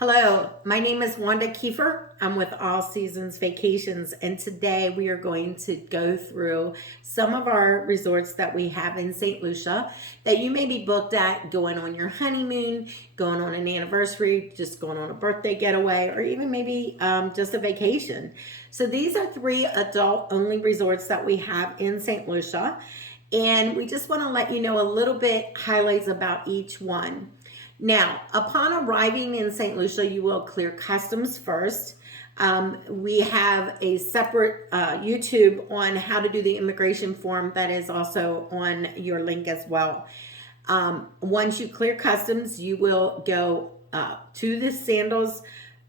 Hello, my name is Wanda Kiefer. I'm with All Seasons Vacations, and today we are going to go through some of our resorts that we have in St. Lucia that you may be booked at going on your honeymoon, going on an anniversary, just going on a birthday getaway, or even maybe just a vacation. So these are 3 adult-only resorts that we have in St. Lucia, and we just want to let you know a little bit highlights about each one. Now, upon arriving in St. Lucia, you will clear customs first. We have a separate YouTube on how to do the immigration form that is also on your link as well. Once you clear customs, you will go to the sandals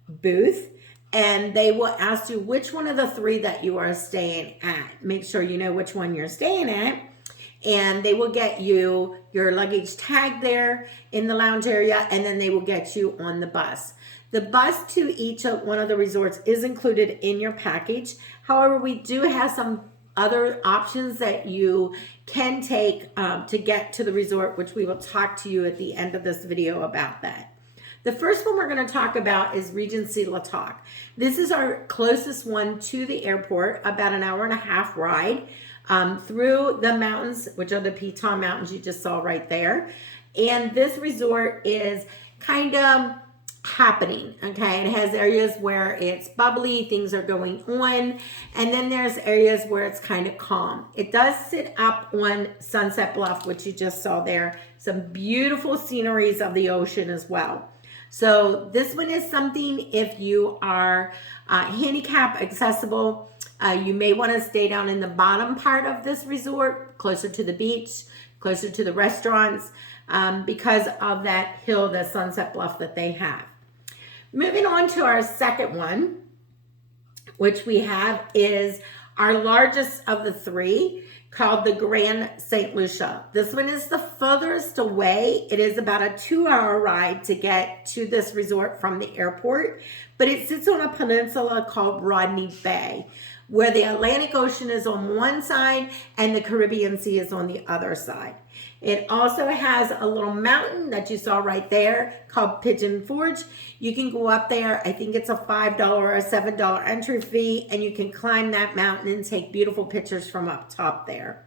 booth, and they will ask you which one of the 3 that you are staying at. Make sure you know which one you're staying at. And they will get you your luggage tag there in the lounge area, and then they will get you on the bus. The bus to each one of the resorts is included in your package. However, we do have some other options that you can take to get to the resort, which we will talk to you at the end of this video about that. The first one we're going to talk about is Regency La Toc. This is our closest one to the airport, about an hour and a half ride. Through the mountains, which are the Piton Mountains you just saw right there. And this resort is kind of happening, okay? It has areas where it's bubbly, things are going on, and then there's areas where it's kind of calm. It does sit up on Sunset Bluff, which you just saw there. Some beautiful sceneries of the ocean as well. So this one is something if you are handicap accessible. You may want to stay down in the bottom part of this resort, closer to the beach, closer to the restaurants, because of that hill, the Sunset Bluff that they have. Moving on to our second one, which we have is our largest of the 3, called the Grand St. Lucia. This one is the furthest away. It is about a 2-hour ride to get to this resort from the airport, but it sits on a peninsula called Rodney Bay, where the Atlantic Ocean is on one side and the Caribbean Sea is on the other side. It also has a little mountain that you saw right there called Pigeon Forge. You can go up there. I think it's a $5 or a $7 entry fee, and you can climb that mountain and take beautiful pictures from up top there.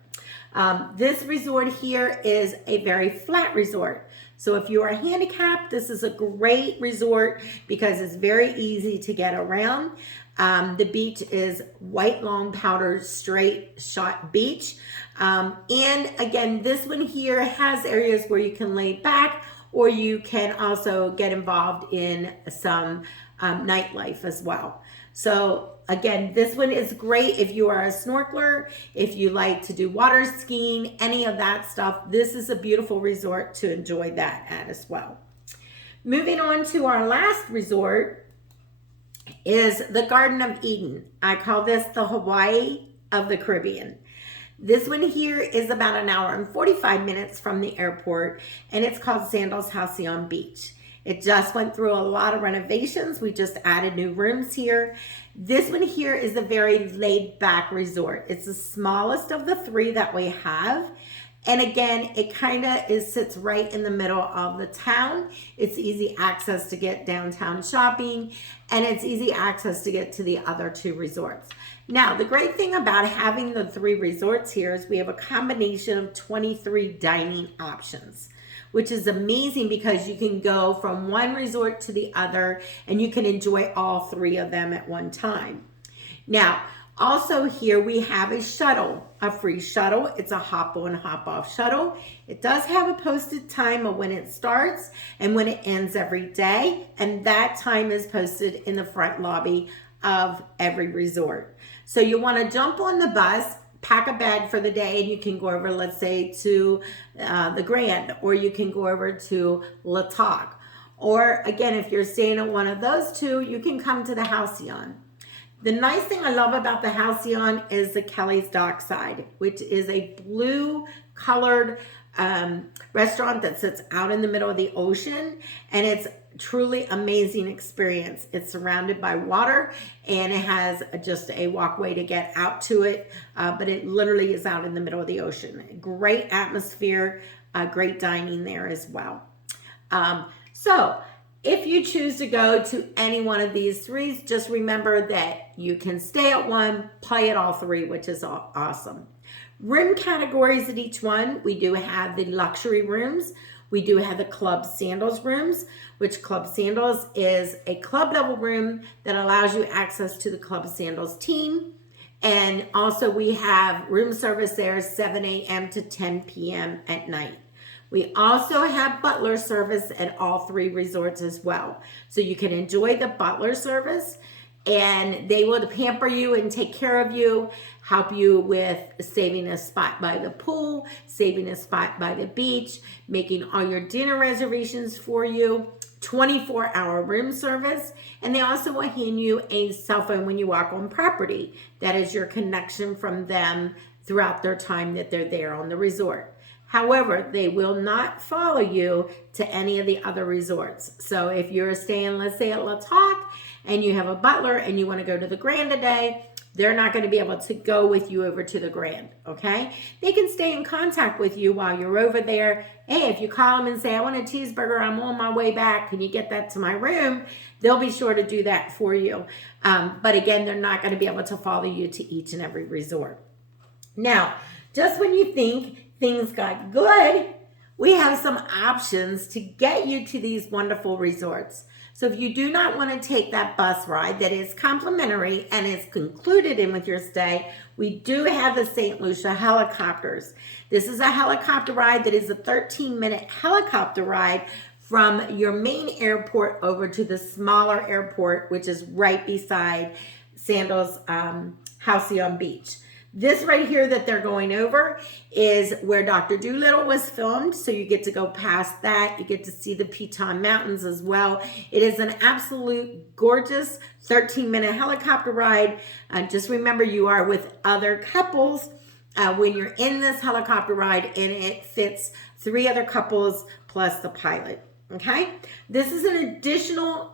This resort here is a very flat resort. So if you are handicapped, this is a great resort because it's very easy to get around. The beach is white, long, powder, straight shot beach. And again, this one here has areas where you can lay back, or you can also get involved in some nightlife as well. So again, this one is great if you are a snorkeler, if you like to do water skiing, any of that stuff. This is a beautiful resort to enjoy that at as well. Moving on to our last resort is the Garden of Eden. I call this the Hawaii of the Caribbean. This one here is about an hour and 45 minutes from the airport, and it's called Sandals Halcyon Beach. It just went through a lot of renovations. We just added new rooms here. This one here is a very laid-back resort. It's the smallest of the 3 that we have. And again, it kind of sits right in the middle of the town. It's easy access to get downtown shopping, and it's easy access to get to the other 2 resorts. Now, the great thing about having the 3 resorts here is we have a combination of 23 dining options, which is amazing because you can go from one resort to the other and you can enjoy all 3 of them at one time. Now, also here we have a shuttle, a free shuttle. It's a hop on, hop off shuttle. It does have a posted time of when it starts and when it ends every day. And that time is posted in the front lobby of every resort. So you want to jump on the bus, pack a bag for the day, and you can go over, let's say, to the Grand, or you can go over to La Toc. Or again, if you're staying at one of those 2, you can come to the Halcyon. The nice thing I love about the Halcyon is the Kelly's Dockside, which is a blue colored restaurant that sits out in the middle of the ocean, and it's truly amazing experience. It's surrounded by water, and it has just a walkway to get out to it, but it literally is out in the middle of the ocean. Great atmosphere, great dining there as well. So If you choose to go to any one of these three, just remember that you can stay at one, play at all three, which is awesome. Room categories at each one. We do have the luxury rooms. We do have the club sandals rooms, which club sandals is a club level room that allows you access to the club sandals team. And also we have room service there 7 a.m. to 10 p.m. at night. We also have butler service at all three resorts as well. So you can enjoy the butler service, and they will pamper you and take care of you, help you with saving a spot by the pool, saving a spot by the beach, making all your dinner reservations for you, 24-hour room service, and they also will hand you a cell phone when you walk on property. That is your connection from them throughout their time that they're there on the resort. However, they will not follow you to any of the other resorts. So if you're staying, let's say at Let's Hawk, and you have a butler and you want to go to the Grand today, they're not going to be able to go with you over to the Grand, okay? They can stay in contact with you while you're over there. Hey, if you call them and say, I want a cheeseburger, I'm on my way back, can you get that to my room? They'll be sure to do that for you. But again, they're not going to be able to follow you to each and every resort. Now, just when you think things got good, we have some options to get you to these wonderful resorts. So if you do not want to take that bus ride that is complimentary and is concluded in with your stay, we do have the St. Lucia helicopters. This is a helicopter ride that is a 13-minute helicopter ride from your main airport over to the smaller airport, which is right beside Sandals Halcyon Beach. This right here that they're going over is where Dr. Dolittle was filmed. So you get to go past that. You get to see the Piton Mountains as well. It is an absolute gorgeous 13-minute helicopter ride. Just remember, you are with other couples when you're in this helicopter ride, and it fits 3 other couples plus the pilot. Okay, this is an additional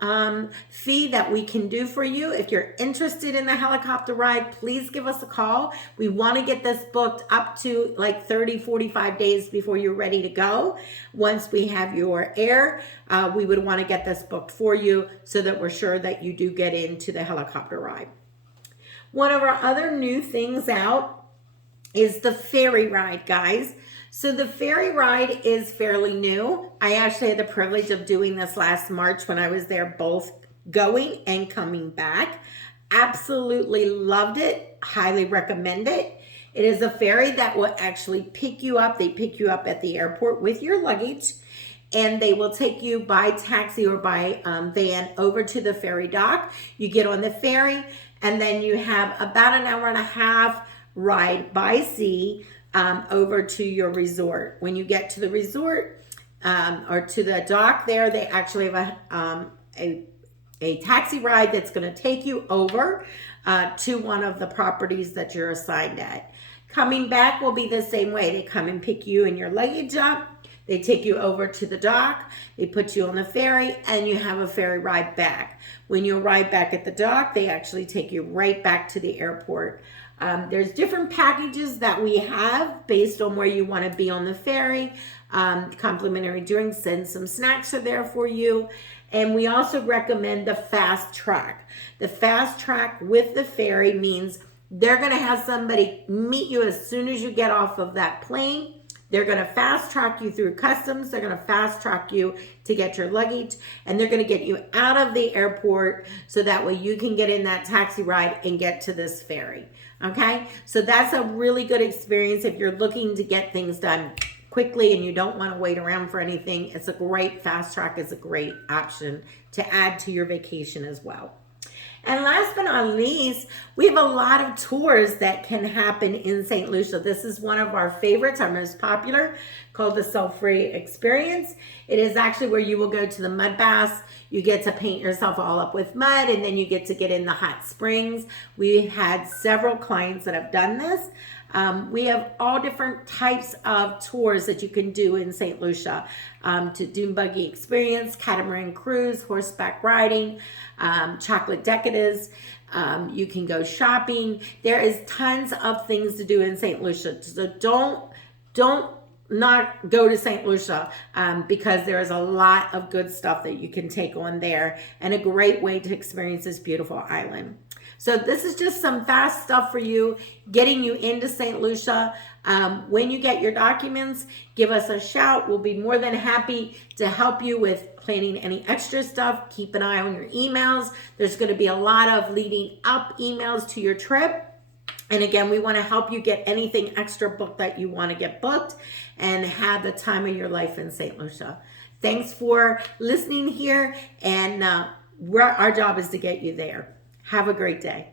fee that we can do for you. If you're interested in the helicopter ride, please give us a call. We want to get this booked up to like 30-45 days before you're ready to go. Once we have your air, we would want to get this booked for you so that we're sure that you do get into the helicopter ride. One of our other new things out is the ferry ride, guys. So the ferry ride is fairly new. I actually had the privilege of doing this last March when I was there, both going and coming back. Absolutely loved it. Highly recommend it. It is a ferry that will actually pick you up. They pick you up at the airport with your luggage, and they will take you by taxi or by van over to the ferry dock. You get on the ferry, and then you have about an hour and a half ride by sea over to your resort. When you get to the resort or to the dock there, they actually have a taxi ride that's going to take you over to one of the properties that you're assigned at. Coming back will be the same way. They come and pick you and your luggage up. They take you over to the dock. They put you on the ferry, and you have a ferry ride back. When you arrive back at the dock, they actually take you right back to the airport. There's different packages that we have based on where you want to be on the ferry. Complimentary drinks and some snacks are there for you. And we also recommend the fast track. The fast track with the ferry means they're going to have somebody meet you as soon as you get off of that plane. They're going to fast track you through customs. They're going to fast track you to get your luggage, and they're going to get you out of the airport so that way you can get in that taxi ride and get to this ferry. Okay, so that's a really good experience if you're looking to get things done quickly and you don't want to wait around for anything. It's a great fast track. It's a great option to add to your vacation as well. And last but not least, we have a lot of tours that can happen in St. Lucia. This is one of our favorites, our most popular, called the Sulphur Experience. It is actually where you will go to the mud baths. You get to paint yourself all up with mud, and then you get to get in the hot springs. We've had several clients that have done this. We have all different types of tours that you can do in St. Lucia. To dune buggy experience, catamaran cruise, horseback riding, chocolate decadence. You can go shopping. There is tons of things to do in St. Lucia. So don't not go to St. Lucia, because there is a lot of good stuff that you can take on there and a great way to experience this beautiful island. So this is just some fast stuff for you, getting you into St. Lucia. When you get your documents, give us a shout. We'll be more than happy to help you with planning any extra stuff. Keep an eye on your emails. There's going to be a lot of leading up emails to your trip. And again, we want to help you get anything extra booked that you want to get booked and have the time of your life in St. Lucia. Thanks for listening here. And our job is to get you there. Have a great day.